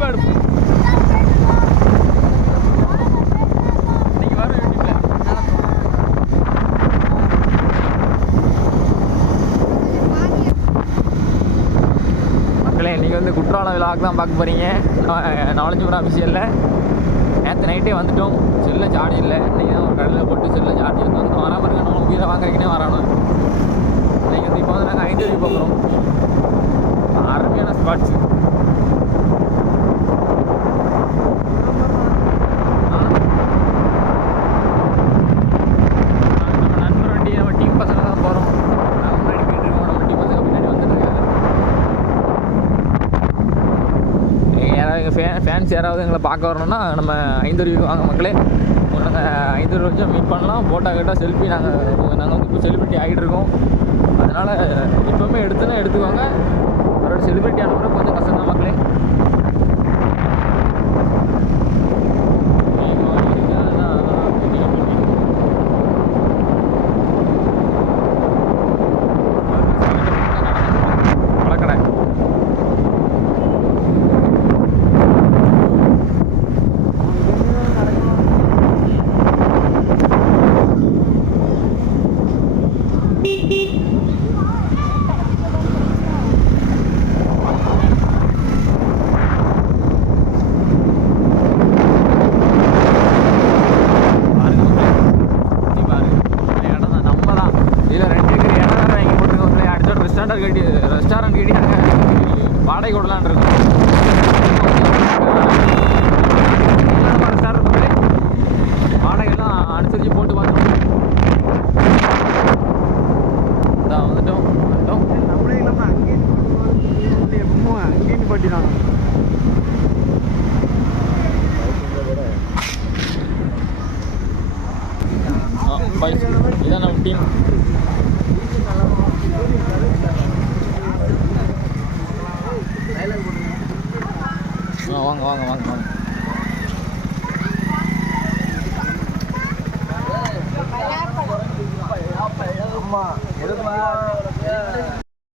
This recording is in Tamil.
கண்டிப்பாக எடுப்போம். நீங்கள் வர யூடியூப்ல மக்களே, இன்றைக்கி வந்து குற்றாலம் விழாவுக்கு தான் பார்க்க போகிறீங்க. நாலஞ்சு முறை அபிஷியலில் நேற்று நைட்டே வந்துட்டோம். செல்ல சார்ஜ் இல்லை. இன்றைக்கி தான் ஒரு கடையில் போட்டு செல்ல சார்ஜ் வந்து வராமல் இருக்க. நம்ம உயிரை வாங்குறதுக்குனே வரணும். இன்றைக்கி வந்து இப்போ வந்து நாங்கள் 5 வரைக்கும் பார்க்குறோம். அருமையான ஸ்பாட்ஸு. நம்ம நண்பர் வண்டி, நம்ம டீம் பசங்க தான் போகிறோம். நம்ம முன்னாடி போயிட்டு இருக்கோம். நம்ம டீம் பசங்க பின்னாடி வந்துட்டு இருக்காங்க. யாராவது ஃபேன்ஸ் யாராவது எங்களை பார்க்க வரணும்னா நம்ம 5 வரைக்கும் வாங்க மக்களே. நாங்கள் 5 வரைக்கும் மீட் பண்ணலாம். ஃபோட்டோ கேட்டால் செல்ஃபி நாங்கள் வந்து இப்போ செலிபிரிட்டி ஆகிட்டு இருக்கோம். அதனால் எப்போவுமே எடுத்துக்கோங்க. அவரோட செலிபிரிட்டி ஆனப்பறம் கொஞ்சம் கஷ்டம் தான் மக்களே. ரெஸ்டாரண்ட் கட்டி நாங்கள் வாடகை விடலான் இருக்கோம். வாடகைலாம் அனுசரித்து போட்டு பார்த்துருக்கோம். வந்துட்டோம் நம்மளே இல்லாமல் அங்கேயும் பட்டினாங்க. இதான் நம்ம டீம். வாங்க வாங்க வாங்க வாங்க. அம்மா எதுக்குமா